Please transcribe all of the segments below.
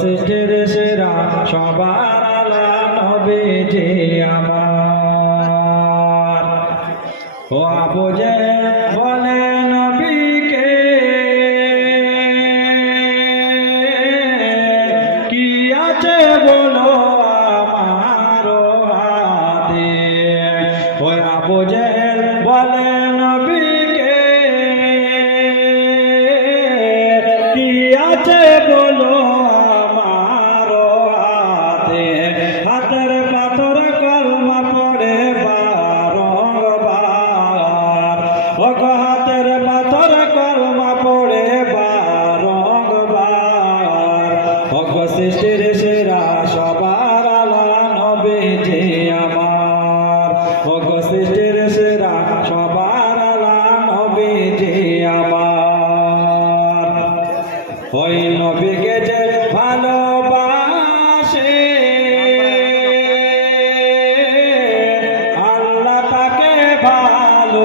সৃষ্টির সেরা, সবার আলা আমার। ও যে বলে নবীকে, কি আছে বলো আমার হাতে? ও যে বলে নবীকে, কি আছে বলো হক সৃষ্টির সেরা সবার আলা নবে যে আমার। হক সৃষ্টির সেরা সবার আলা নবে যে আমার। ওই নবীকে যে ভালোবাসে, আল্লাহ তাকে ভালো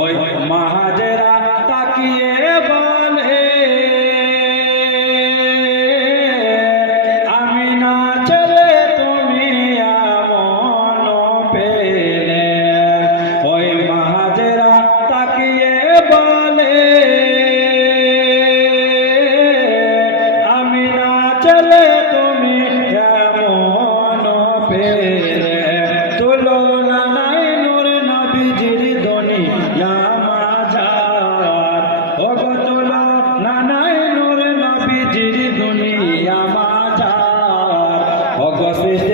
ওই মহাজেরা তাকিয়ে বলে, আমি না চলে তুমি আমন পেলে। ওই মহাজেরা তাকিয়ে বলে, আমি না চলে clase